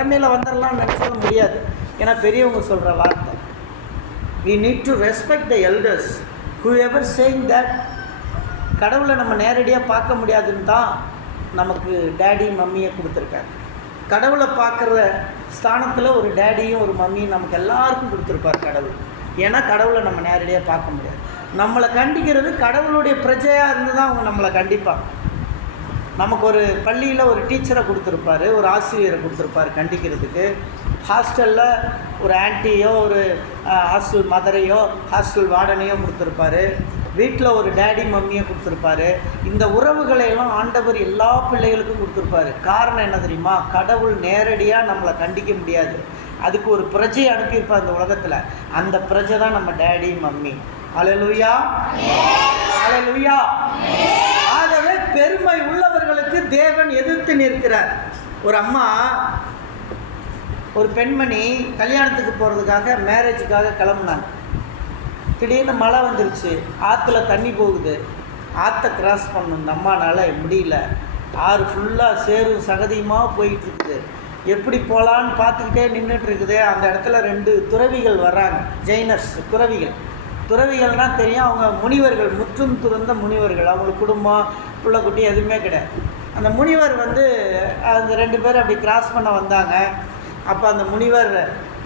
திறமையில் வந்துடலாம்னு நினச்சது முடியாது. ஏன்னா பெரியவங்க சொல்கிற வார்த்தை. we need to respect the elders whoever saying that. கடவுளை நம்ம நேரடியாக பார்க்க முடியாதுன்னு தான் நமக்கு டேடி மம்மியை கொடுத்துருக்காரு. கடவுளை பார்க்குற ஸ்தானத்தில் ஒரு டேடியும் ஒரு மம்மியும் நமக்கு எல்லாருக்கும் கொடுத்துருப்பார் கடவுள். ஏன்னா கடவுளை நம்ம நேரடியாக பார்க்க முடியாது. நம்மளை கண்டிக்கிறது கடவுளுடைய பிரஜையாக இருந்து தான் அவங்க நம்மளை கண்டிப்பாங்க. நமக்கு ஒரு பள்ளியில் ஒரு டீச்சரை கொடுத்துருப்பாரு, ஒரு ஆசிரியரை கொடுத்துருப்பாரு கண்டிக்கிறதுக்கு. ஹாஸ்டலில் ஒரு ஆன்ட்டியோ ஒரு ஹாஸ்டல் மதரையோ ஹாஸ்டல் வார்டனையோ கொடுத்துருப்பாரு. வீட்டில் ஒரு டேடி மம்மியை கொடுத்துருப்பாரு. இந்த உறவுகளையெல்லாம் ஆண்டவர் எல்லா பிள்ளைகளுக்கும் கொடுத்துருப்பாரு. காரணம் என்ன தெரியுமா? கடவுள் நேரடியாக நம்மளை கண்டிக்க முடியாது. அதுக்கு ஒரு பிரஜையை அனுப்பியிருப்பார் இந்த உலகத்தில். அந்த பிரஜை தான் நம்ம டேடி மம்மி. அல்லேலூயா, அல்லேலூயா. ஆகவே பெருமை உள்ளவர்களுக்கு தேவன் எதிர்த்து நிற்கிறார். ஒரு அம்மா, ஒரு பெண்மணி கல்யாணத்துக்கு போகிறதுக்காக மேரேஜுக்காக கிளம்புனாங்க. திடீர்னு மழை வந்துருச்சு, ஆற்றுல தண்ணி போகுது. ஆற்றை கிராஸ் பண்ணணும் இந்த அம்மானால் முடியல. ஆறு ஃபுல்லாக சேரும் சகதியுமாக போயிட்டுருக்குது. எப்படி போகலான்னு பார்த்துக்கிட்டே நின்றுட்டுருக்குது. அந்த இடத்துல 2 துறவிகள் வர்றாங்க, ஜெயினர்ஸ் துறவிகள். துறவிகள்னால் தெரியும், அவங்க முனிவர்கள், முற்றும் துறந்த முனிவர்கள். அவங்களுக்கு குடும்பம் பிள்ளைக்குட்டி எதுவுமே கிடையாது. அந்த முனிவர் வந்து அந்த 2 பேர் அப்படி கிராஸ் பண்ண வந்தாங்க. அப்போ அந்த முனிவர்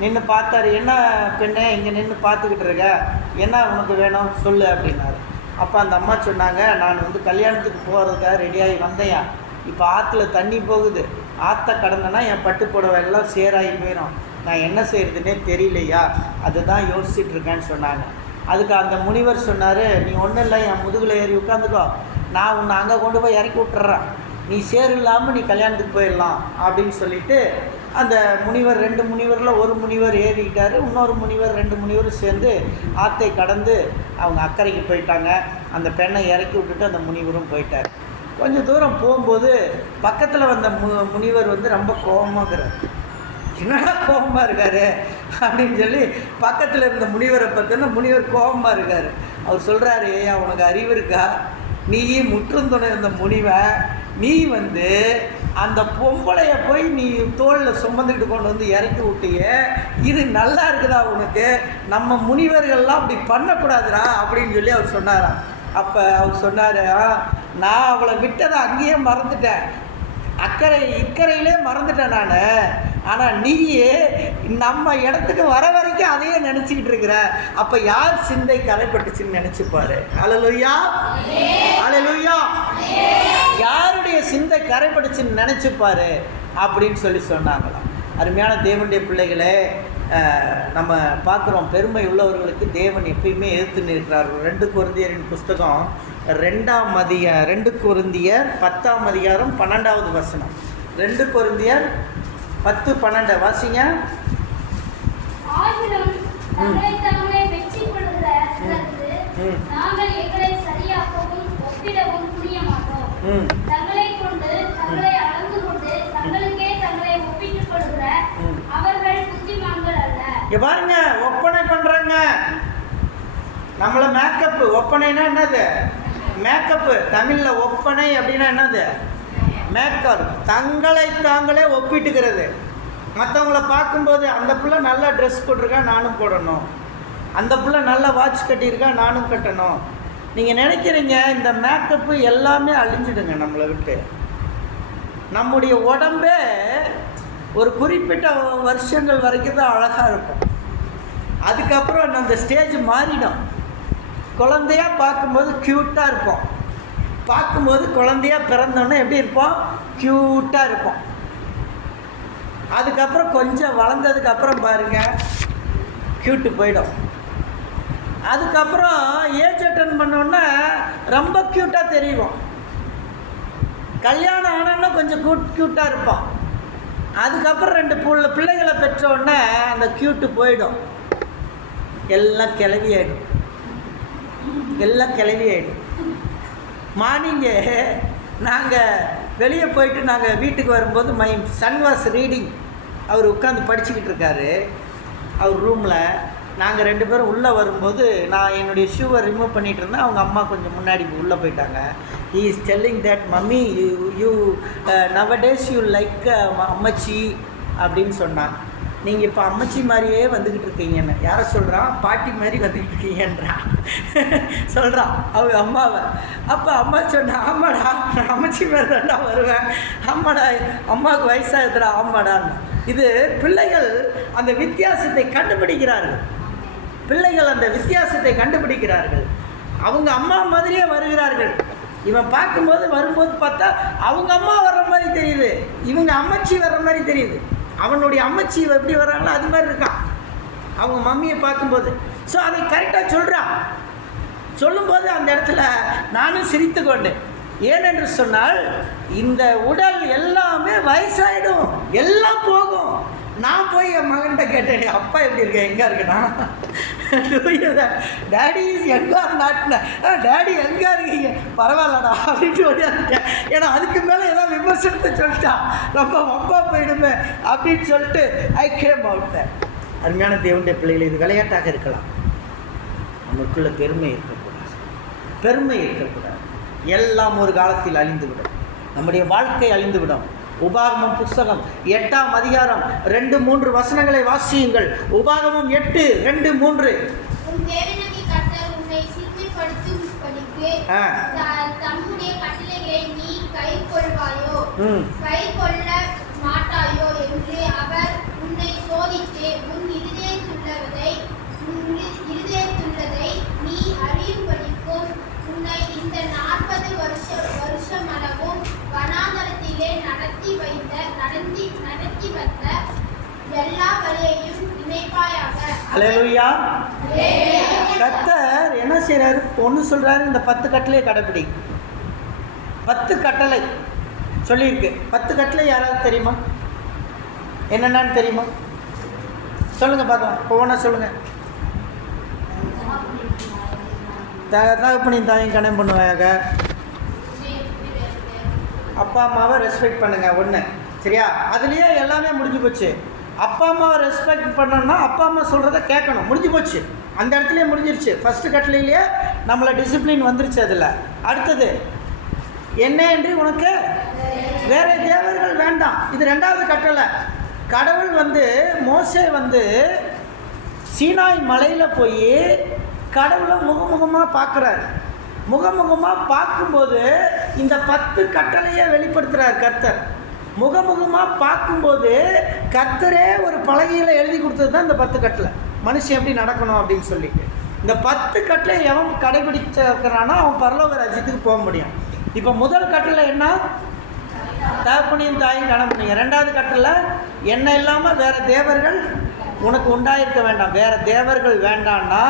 நின்று பார்த்தாரு. என்ன பெண்ணே இங்கே நின்று பார்த்துக்கிட்டு இருக்க, என்ன உனக்கு வேணும் சொல்லு அப்படின்னாரு. அப்போ அந்த அம்மா சொன்னாங்க, நான் வந்து கல்யாணத்துக்கு போகிறதுக்காக ரெடியாகி வந்தேயா, இப்போ ஆற்றுல தண்ணி போகுது, ஆற்றை கடந்தேன்னா என் பட்டு புடவை எல்லாம் சேராகி போயிடும், நான் என்ன செய்கிறதுனே தெரியலையா, அதுதான் யோசிச்சுட்டு இருக்கேன்னு சொன்னாங்க. அதுக்கு அந்த முனிவர் சொன்னார், நீ ஒன்றும் இல்லை, என் முதுகில் ஏறி உட்காந்துக்கோ, நான் உன்னை அங்கே கொண்டு போய் இறக்கி விட்டுறேன், நீ சேர் இல்லாமல் நீ கல்யாணத்துக்கு போயிடலாம் அப்படின்னு சொல்லிவிட்டு அந்த முனிவர் 2 முனிவரில் ஒரு முனிவர் ஏறிக்கிட்டார். இன்னொரு முனிவர் 2 முனிவரும் சேர்ந்து ஆற்றை கடந்து அவங்க அக்கறைக்கு போயிட்டாங்க. அந்த பெண்ணை இறக்கி விட்டுட்டு அந்த முனிவரும் போயிட்டார். கொஞ்சம் தூரம் போகும்போது பக்கத்தில் வந்த முனிவர் வந்து ரொம்ப கோபமாகிறார். என்னடா கோபமாக இருக்கார் அப்படின்னு சொல்லி பக்கத்தில் இருந்த முனிவரை பார்த்தோன்னா முனிவர் கோபமாக இருக்கார். அவர் சொல்கிறாரு, ஏயா உனக்கு அறிவு இருக்கா, நீ முற்றும் இருந்த முனிவை நீ வந்து அந்த பொம்பளையை போய் நீ தோளில் சுமந்துக்கிட்டு கொண்டு வந்து இறக்கி விட்டியே, இது நல்லா இருக்குதா உனக்கு, நம்ம முனிவர்கள்லாம் அப்படி பண்ணக்கூடாதுடா அப்படின்னு சொல்லி அவர் சொன்னாராம். அப்போ அவர் சொன்னார், நான் அவளை விட்டதை அங்கேயே மறந்துட்டேன், இக்கரையிலே மறந்துட்டேன் நான், ஆனால் நீ நம்ம இடத்துக்கு வர வரைக்கும் அதையே நினச்சிக்கிட்டு இருக்கிற, அப்போ யார் சிந்தை கரைப்பட்டுச்சுன்னு நினச்சிப்பாரு. அல்லேலூயா, அல்லேலூயா. யாருடைய சிந்தை கரைப்பட்டுச்சுன்னு நினச்சிப்பாரு அப்படின்னு சொல்லி சொன்னாங்களாம். அருமையான தேவனுடைய பிள்ளைகளே, நம்ம பார்க்குறோம் பெருமை உள்ளவர்களுக்கு தேவன் எப்பயுமே எதிர்த்து நிற்கிறார்கள். 2 கொரிந்தியரின் புஸ்தகம் 2 கொரிந்தியர் 10ஆம் அதிகாரம் 12வது வசனம். 2 கொரிந்தியர் 10-12 வாசிங்க. பாருங்க, ஒப்பனை பண்றாங்க. நம்மள மேக்கப், ஒப்பனைனா என்னது? மேக்கப்பு. தமிழ்ல ஒப்பனை அப்படின்னா என்னது? மேக்கப். தங்களை தாங்களே ஒப்பிட்டுக்கிறது. மற்றவங்கள பார்க்கும்போது அந்த பிள்ளை நல்லா ட்ரெஸ் போட்டிருக்கா, நானும் போடணும், அந்த பிள்ளை நல்லா வாட்ச் கட்டியிருக்கா, நானும் கட்டணும். நீங்கள் நினைக்கிறீங்க இந்த மேக்கப்பு எல்லாமே அழிஞ்சிடுங்க நம்மளை விட்டு. நம்முடைய உடம்பே ஒரு குறிப்பிட்ட வருஷங்கள் வரைக்கும் தான் அழகாக இருக்கும். அதுக்கப்புறம் அந்த ஸ்டேஜ் மாறிடும். குழந்தையாக பார்க்கும்போது க்யூட்டாக இருப்போம், பார்க்கும்போது குழந்தையாக பிறந்தோன்னே எப்படி இருப்போம்? க்யூட்டாக இருப்போம். அதுக்கப்புறம் கொஞ்சம் வளர்ந்ததுக்கப்புறம் பாருங்கள் க்யூட்டு போயிடும். அதுக்கப்புறம் ஏஜ் அட்டன் பண்ணோன்னா ரொம்ப க்யூட்டாக தெரியும். கல்யாணம் ஆனோன்னா கொஞ்சம் க்யூட்டாக இருப்போம். அதுக்கப்புறம் 2 பிள்ளைகளை பெற்றோடனே அந்த க்யூட்டு போயிடும். எல்லாம் கிளவி ஆகிடும், எல்லாம் கிளவி ஆகிடும். மார்னிங்கு நாங்கள் வெளியே போயிட்டு நாங்கள் வீட்டுக்கு வரும்போது மை சன் வாஸ் ரீடிங். அவர் உட்காந்து படிச்சுக்கிட்டு இருக்காரு அவர் ரூமில். நாங்கள் 2 பேரும் உள்ளே வரும்போது நான் என்னுடைய ஷூவை ரிமூவ் பண்ணிகிட்டு இருந்தேன். அவங்க அம்மா கொஞ்சம் முன்னாடி உள்ளே போயிட்டாங்க. He is telling that mummy you nowadays you like அம்மச்சி அப்படின்னு சொன்னான். நீங்கள் இப்போ அம்மச்சி மாதிரியே வந்துக்கிட்டு இருக்கீங்கன்னு. யாரை சொல்கிறான்? பாட்டி மாதிரி வந்துக்கிட்டு இருக்கீங்கன்றான் சொல்கிறான் அவங்க அம்மாவை. அப்போ அம்மா சொன்னா, ஆமாடா நான் அம்மச்சி மாதிரி தான்டா வருவேன், அம்மாடா அம்மாவுக்கு வயசாகுதுடா, ஆமாடான்னு. இது பிள்ளைகள் அந்த வித்தியாசத்தை கண்டுபிடிக்கிறார்கள். பிள்ளைகள் அந்த வித்தியாசத்தை கண்டுபிடிக்கிறார்கள். அவங்க அம்மா மாதிரியே வருகிறார்கள். இவன் பார்க்கும்போது வரும்போது பார்த்தா அவங்க அம்மா வர்ற மாதிரி தெரியுது, இவங்க அம்மச்சி வர்ற மாதிரி தெரியுது. அவனுடைய அம்மச்சி எப்படி வர்றாங்களோ அது மாதிரி இருக்கான் அவங்க மம்மியை பார்க்கும்போது. ஸோ அதை கரெக்டாக சொல்கிறான். சொல்லும்போது அந்த இடத்துல நானும் சிரித்து கொண்டேன். ஏனென்று சொன்னால் இந்த உடல் எல்லாமே வயசாயிடும், எல்லாம் போகும். நான் போய் என் மகன்கிட்ட கேட்டேன், அப்பா எப்படி இருக்க, எங்கே இருக்குண்ணா, டேடி இஸ் எங்கே நாட்டின, டேடி எங்கே இருக்கீங்க, பரவாயில்லடா அப்படின்ட்டு ஓடியாந்துட்டேன். ஏன்னா அதுக்கு மேலே ஏதாவது விமர்சனத்தை சொல்லிட்டான், ரொம்ப வம்பா போயிடுமே அப்படின்னு சொல்லிட்டு ஐ கேம் அவுட். அருமையான தேவனுடைய பிள்ளைகள், இது விளையாட்டாக இருக்கலாம், நமக்குள்ள பெருமை இருக்கக்கூடாது. பெருமை இருக்கக்கூடாது. எல்லாம் ஒரு காலத்தில் அழிந்துவிடும், நம்முடைய வாழ்க்கை அழிந்துவிடும். உபாகமம் புஸ்தகம் 8ஆம் அதிகாரம் 2-3 வசனங்களை வாசியுங்கள். உபாகமம் 8:2-3. தம்முடைய கட்டளைகளை நீ கைக்கொள்வாயோ கைக்கொள்ள மாட்டாயோ என்று அவர் உன்னை சோதித்து உன் இருதயத்துள்ளதை நீ அறியும்படிக்கும் உன்னை இந்த 40 வருஷமளவும் வனாந்தரத்திலே நடத்தி வந்த எல்லா வழியையும் நினைப்பாயாக. அல்லேலூயா. கர்த்தர் என்ன செய்றாரு? ஒன்று சொல்றாரு, இந்த 10 கட்டளையை கடைப்பிடி. 10 கட்டளை சொல்லியிருக்கு. 10 கட்டளை யாராவது தெரியுமா? என்னென்னு தெரியுமா? சொல்லுங்க பார்க்கலாம், ஒவ்வொன்றா சொல்லுங்க. தகப்பனையும் தாயும் கணம் பண்ணுவாங்க, அப்பா அம்மாவை ரெஸ்பெக்ட் பண்ணுங்க, ஒன்று. சரியா? அதுலேயே எல்லாமே முடிஞ்சு போச்சு. அப்பா அம்மாவை ரெஸ்பெக்ட் பண்ணணும்னா அப்பா அம்மா சொல்கிறத கேட்கணும், முடிஞ்சு போச்சு. அந்த இடத்துலையே முடிஞ்சிருச்சு. ஃபஸ்ட்டு கட்டளையிலேயே நம்மளை டிசிப்ளின் வந்துருச்சு. அதில் அடுத்தது என்ன என்று உனக்கு வேற தேவர்கள் வேண்டாம். இது 2வது கட்டளை. கடவுள் மோசே சீனாய் மலையில் போய் கடவுளை முகமுகமாக பார்க்குறாரு. முகமுகமாக பார்க்கும்போது இந்த 10 கட்டளையை வெளிப்படுத்துகிறார் கர்த்தர். முகமுகமாக பார்க்கும்போது கர்த்தரே ஒரு பலகையில் எழுதி கொடுத்தது தான் இந்த 10 கட்டளை. மனுஷன் எப்படி நடக்கணும் அப்படின்னு சொல்லிட்டு இந்த 10 கட்டளை எவன் கடைபிடிச்சிருக்கிறானோ அவன் பரலோக ராஜ்யத்துக்கு போக முடியும். இப்போ முதல் கட்டளை என்ன? தகப்பனையும் தாயும் கணம் பண்ணுங்க. 2வது கட்டளை என்ன இல்லாமல் வேறு தேவர்கள் உனக்கு உண்டாயிருக்க வேண்டாம். வேறு தேவர்கள் வேண்டான்னா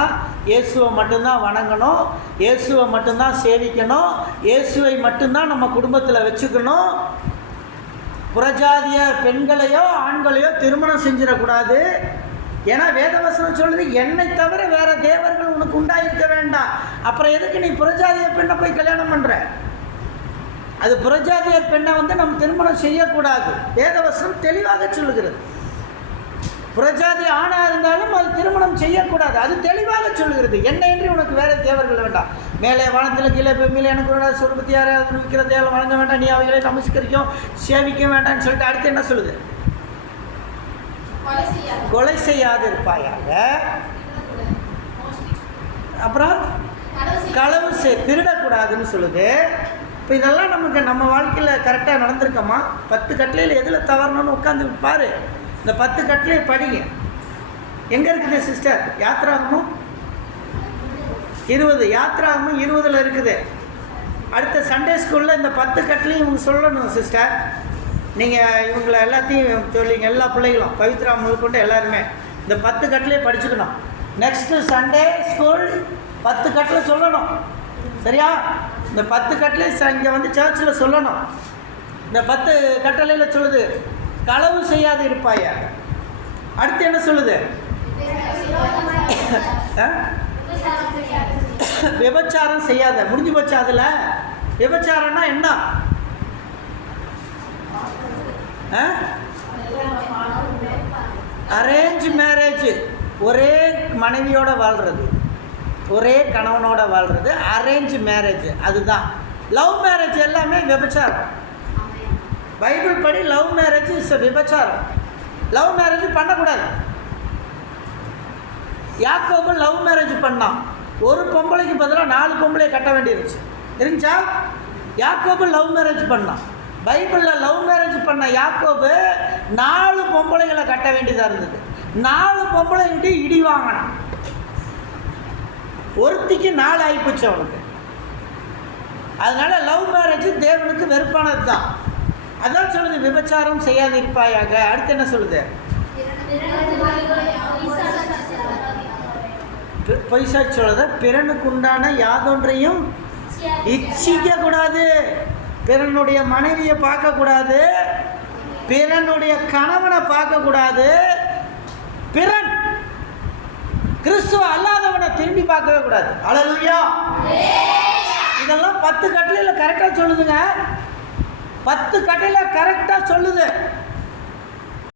இயேசுவை மட்டும்தான் வணங்கணும், இயேசுவை மட்டும்தான் சேவிக்கணும், இயேசுவை மட்டும்தான் நம்ம குடும்பத்தில் வச்சுக்கணும். புறஜாதிய பெண்களையோ ஆண்களையோ திருமணம் செஞ்சிடக்கூடாது. ஏன்னா வேதவசனம் சொல்லுது, என்னை தவிர வேறு தேவர்கள் உனக்கு உண்டாயிருக்க வேண்டாம். அப்புறம் எதுக்கு நீ புறஜாதிய பெண்ணை போய் கல்யாணம் பண்ணுற? அது புறஜாதியர் பெண்ணை நம்ம திருமணம் செய்யக்கூடாது. வேதவசனம் தெளிவாக சொல்லுகிறது. புறஜாதி ஆணாக இருந்தாலும் அது திருமணம் செய்யக்கூடாது, அது தெளிவாக சொல்லுகிறது. என்ன என்று உனக்கு வேறு தேவர்கள் வேண்டாம். மேலே வானத்தில் கீழே பூமியில் எனக்கு வேண்டாம், சொர்க்கத்தை யாராவது விற்கிற தேவரை வழங்க வேண்டாம், நீ அவைகளை நமஸ்கரிக்கும் சேவிக்க வேண்டாம்னு சொல்லிட்டு அடுத்து என்ன சொல்லுது? கொலை செய்யாது இருப்பாயாக. அப்புறம் களவு திருடக்கூடாதுன்னு சொல்லுது. இப்போ இதெல்லாம் நம்ம வாழ்க்கையில் கரெக்டாக நடந்திருக்கோமா? 10 கட்டளையில் எதில் தவறணும்னு உட்காந்து பாரு. இந்த 10 கட்டளையை படிங்க. எங்கே இருக்குது சிஸ்டர்? யாத்ராகமும் 20. யாத்ராகமும் 20 இருக்குது. அடுத்த சண்டே ஸ்கூலில் இந்த 10 கட்டளையும் இவங்க சொல்லணும் சிஸ்டர். நீங்கள் இவங்களை எல்லாத்தையும் சொல்லிங்க, எல்லா பிள்ளைகளும் பவித்ரா முதற்கொண்டு எல்லாருமே இந்த 10 கட்டளையை படிச்சுக்கணும். நெக்ஸ்ட்டு சண்டே ஸ்கூல் 10 கட்டளை சொல்லணும். சரியா? இந்த 10 கட்டளை இங்கே சர்ச்சில் சொல்லணும். இந்த 10 கட்டளையில் சொல்லுது களவு செய்யாது இருப்பாய. அடுத்து என்ன சொல்லுது? விபச்சாரம் செய்யாத. முடிஞ்சு போச்சு. அதில் விபச்சாரம்னா என்ன? அரேஞ்ச் மேரேஜ், ஒரே மனைவியோட வாழ்கிறது, ஒரே கணவனோட வாழ்கிறது அரேஞ்ச் மேரேஜ். அதுதான் லவ் மேரேஜ். எல்லாமே விபச்சாரம். பைபிள் படி லவ் மேரேஜ் இஸ் விபச்சாரம். லவ் மேரேஜ் பண்ணக்கூடாது. யாக்கோபு லவ் மேரேஜ் பண்ணான். ஒரு பொம்பளைக்கு பதிலாக 4 பொம்பளை கட்ட வேண்டியிருந்துச்சு. இருந்துச்சா? யாக்கோபு லவ் மேரேஜ் பண்ணான். பைபிளில் லவ் மேரேஜ் பண்ண யாக்கோபு 4 பொம்பளைகளை கட்ட வேண்டியதாக இருந்தது. 4 பொம்பளைங்கிட்ட இடி வாங்கினான். ஒருத்திக்கு 4 ஆகிப்போச்சு அவனுக்கு. அதனால லவ் மேரேஜ் தேவனுக்கு வெறுப்பானது தான். அதான் சொல்லுது, விபச்சாரம் செய்யாதிருப்பாயாக. அடுத்து என்ன சொல்லுது? பொய்சா சொல்லுத, பிறனுக்கு உண்டான யாதொன்றையும் இச்சிக்க கூடாது. பிறனுடைய மனைவியை பார்க்கக்கூடாது, பிறனுடைய கணவனை பார்க்கக்கூடாது, பிறன் கிறிஸ்துவ அல்லாதவனை திரும்பி பார்க்கவே கூடாது. அல்லேலூயா. இதெல்லாம் 10 கட்டளையில் கரெக்டாக சொல்லுதுங்க. 10 கட்டளையில் கரெக்டாக சொல்லுது.